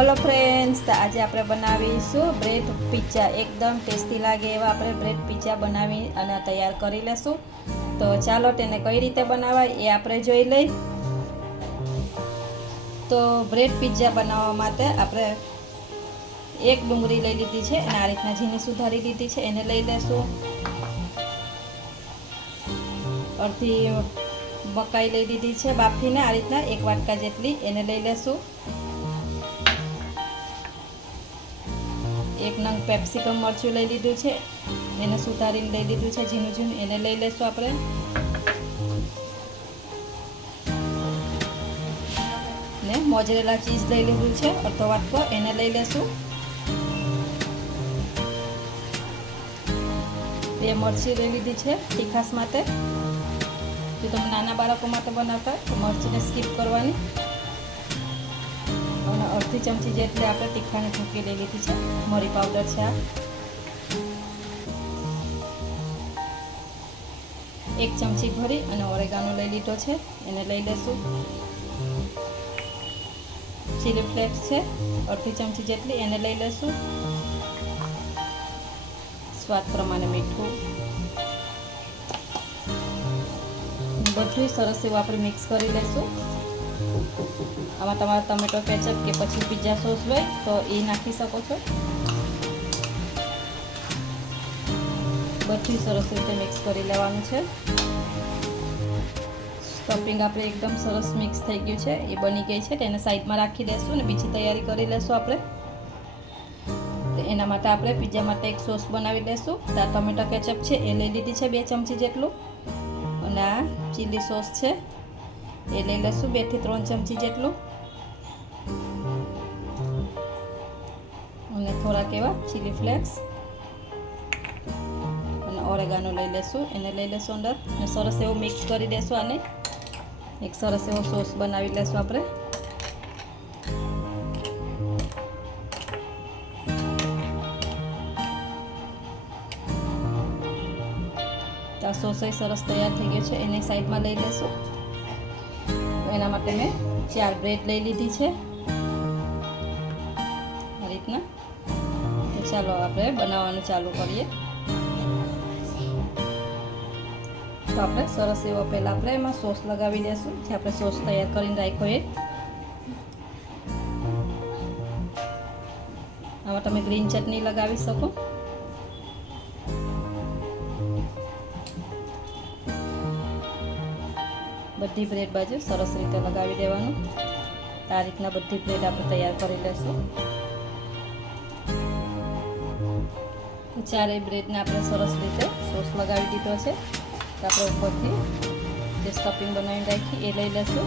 Hello friends, तो आज આપણે બનાવીશું બ્રેડ પિઝા। એકદમ ટેસ્ટી લાગે એવા આપણે બ્રેડ પિઝા બનાવી અને તૈયાર કરી લેશું। તો ચાલો તેને કઈ રીતે બનાવાય એ આપણે જોઈ લઈ। તો બ્રેડ પિઝા બનાવવા માટે આપણે એક ડુંગળી લઈ લીધી છે અને આ રીતના ઝીણી સુધારી લીધી છે, એને લઈ લેશું। અડધી મકાઈ લઈ લીધી છે બાફીને, આ રીતના એક વાટકા જેટલી, એને લઈ લેશું। एक नंग पेप्सिकम मरचું લઈ લીધું છે, એને સુધારીને લઈ લીધું છે ઝીણું ઝીણું, એને લઈ લેશું આપણે। ને મોઝરેલા ચીઝ લઈ લીધું છે અડધો વાટકો, એને લઈ લેશું। બે મરચી લઈ લીધી છે તીખાસ માટે। જો તમે નાના બાળકો માટે બનાવતા હોય તો મરચીને સ્કીપ કરવાની। અને અડધી ચમચી જેટલી આપણે તીખાની ભૂકી લઈ લીધી છે, મરી પાવડર છે આ। એક ચમચી ભરી અને ઓરેગાનો લઈ લીધો છે, એને લઈ લેશું। ચીલી ફ્લેક્સ છે અડધી ચમચી જેટલી, એને લઈ લેશું। સ્વાદ પ્રમાણે મીઠું, બધું સરસ એવું આપણે મિક્સ કરી લઈશું। આમાં તમારે ટમેટો કેચઅપ કે પછી પિઝા સોસ હોય તો એ નાખી શકો છો। બધું સરસ રીતે મિક્સ કરી લેવાનું છે। સ્ટફિંગ આપણે એકદમ સરસ મિક્સ થઈ ગયું છે, એ બની ગઈ છે, તેને સાઈડમાં રાખી દઈશું અને બીજી તૈયારી કરી લેશું આપણે। તો એના માટે આપણે પિઝા માટે એક સોસ બનાવી લેશું। તો આ ટમેટો કેચઅપ છે એ લઈ લીધી છે 2 ચમચી જેટલું, અને આ ચીલી સોસ છે એ લઈ લેશું 2 થી 3 ચમચી જેટલું, અને થોડાક એવા ચીલી ફ્લેક્સ અને ઓરેગાનો લઈ લેશું, એને લઈ લેશું અંદર, અને સરસ એવું મિક્સ કરી દેશું। આને એક સરસ એવો સોસ બનાવી લેશું આપણે। તો આ સોસ સરસ તૈયાર થઈ ગયો છે, એને સાઈડમાં લઈ લેશું। એના માટે મેં 4 બ્રેડ લઈ લીધી છે આ રીતના। તો ચાલો આપણે બનાવવાનું ચાલુ કરીએ। તો આપણે સરસ એવો પહેલાં આપણે એમાં સોસ લગાવી દઈશું, જે આપણે સોસ તૈયાર કરીને રાખ્યો એ। આમાં તમે ગ્રીન ચટણી લગાવી શકો। બધી બ્રેડ બાજુ સરસ રીતે લગાવી દેવાનું। આ રીતના બધી બ્રેડ આપણે તૈયાર કરી લેશું। તો ચારેય બ્રેડને આપણે સરસ રીતે સોસ લગાવી દીધો છે। તો આપણે ઉપરથી જે સ્ટફિંગ બનાવીને રાખી એ લઈ લેશું।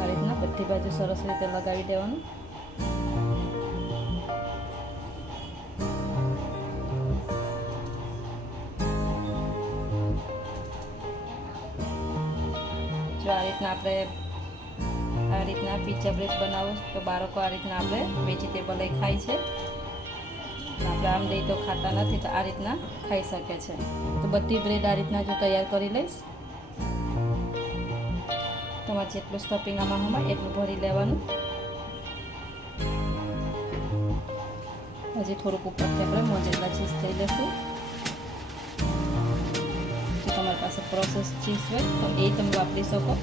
આ રીતના બધી બાજુ સરસ રીતે લગાવી દેવાનું। જો આ રીતના આપણે પિઝા બ્રેડ બનાવો તો બાળકો આ રીતના આપણે વેજીટેબલ એ ખાય છે, આપણે આમ દઈ તો ખાતા નથી, તો આ રીતના ખાઈ શકે છે। તો બધી બ્રેડ આ રીતના જો તૈયાર કરી લઈશ, તમારે જેટલું સ્ટફિંગ આમાં હોય એટલું ભરી લેવાનું। હજી થોડુંક ઉપરથી આપણે મોઝરેલા ચીઝ થઈ લેશું। જો તમારી પાસે પ્રોસેસ ચીઝ હોય તો એ તમે વાપરી શકો।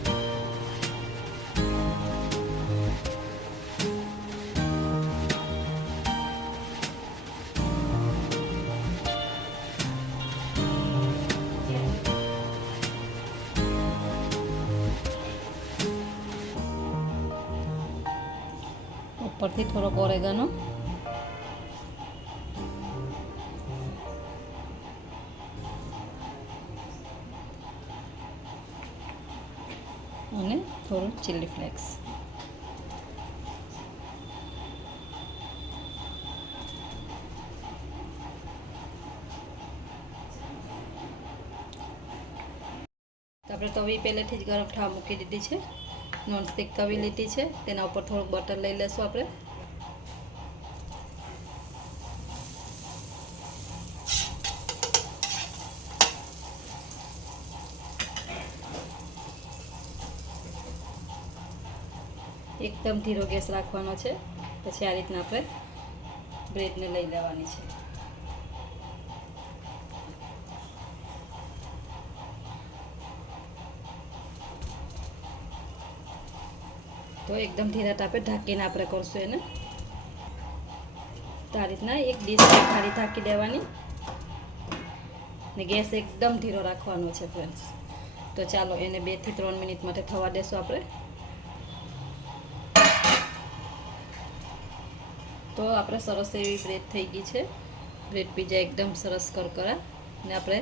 ઉપરથી થોડોક ઓરેગાનો, અને થોડું ચીલી ફ્લેક્સ। તો આપણે તવી પહેલેથી જ ગરમ થવા મૂકી દીધી છે, નોનસ્ટિક તવી લીધી છે, તેના ઉપર થોડુંક બટર લઈ લેશું આપણે। એકદમ ધીરો ગેસ રાખવાનો છે. પછી આ રીતના આપણે બ્રેડને લઈ લેવાની છે. તો એકદમ ધીરા તાપે ઢાંકીને આપણે કરશું એને. તો આ રીતના એક ડીશમાં ખાલી ઢાંકી દેવાની ને ગેસ એકદમ ધીરો રાખવાનો છે ફ્રેન્ડ્સ. તો ચાલો એને 2 થી 3 મિનિટ માટે થવા દેશું આપણે. તો આપણે સરસ એવી બ્રેડ થઈ ગઈ છે. બ્રેડ પીઝા એકદમ સરસ કરકરા ને આપણે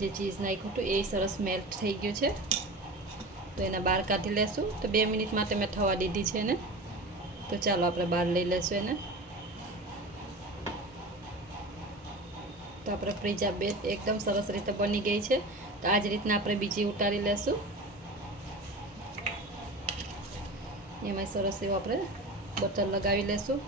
જે ચીઝ નાખ્યું હતું એ સરસ મેલ્ટ થઈ ગયું છે. તો એને બહાર કાઢી લેશું. તો 2 મિનિટ માટે મેં થવા દીધી છે એને. તો ચાલો આપણે બહાર લઈ લેશું એને. તો આપણે પીઝા બેટ એકદમ સરસ રીતે બની ગઈ છે. તો આ જ રીતના આપણે બીજી ઉતારી લેશું. એમાં સરસ એવું આપણે બટર લગાવી લેશું.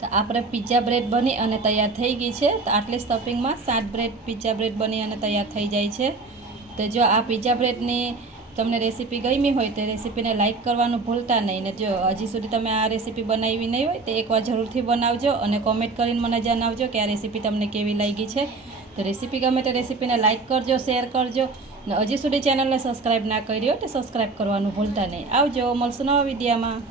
તો આપણે પિઝા બ્રેડ બની અને તૈયાર થઈ ગઈ છે. તો આટલી સ્ટફિંગમાં 7 બ્રેડ પિઝા બ્રેડ બની અને તૈયાર થઈ જાય છે. તો જો આ પિઝા બ્રેડની તમને રેસીપી ગમી હોય તો રેસીપીને લાઇક કરવાનું ભૂલતા નહીં. ને જો હજી સુધી તમે આ રેસીપી બનાવી નહીં હોય તો એકવાર જરૂરથી બનાવજો અને કોમેન્ટ કરીને મને જણાવજો કે આ રેસીપી તમને કેવી લાગી છે. તો રેસીપી ગમે તો રેસીપીને લાઇક કરજો, શેર કરજો ને હજી સુધી ચેનલને સબસ્ક્રાઈબ ના કરી હોય તો સબસ્ક્રાઈબ કરવાનું ભૂલતા નહીં. આવજો, મળશું નવા વિડીયોમાં.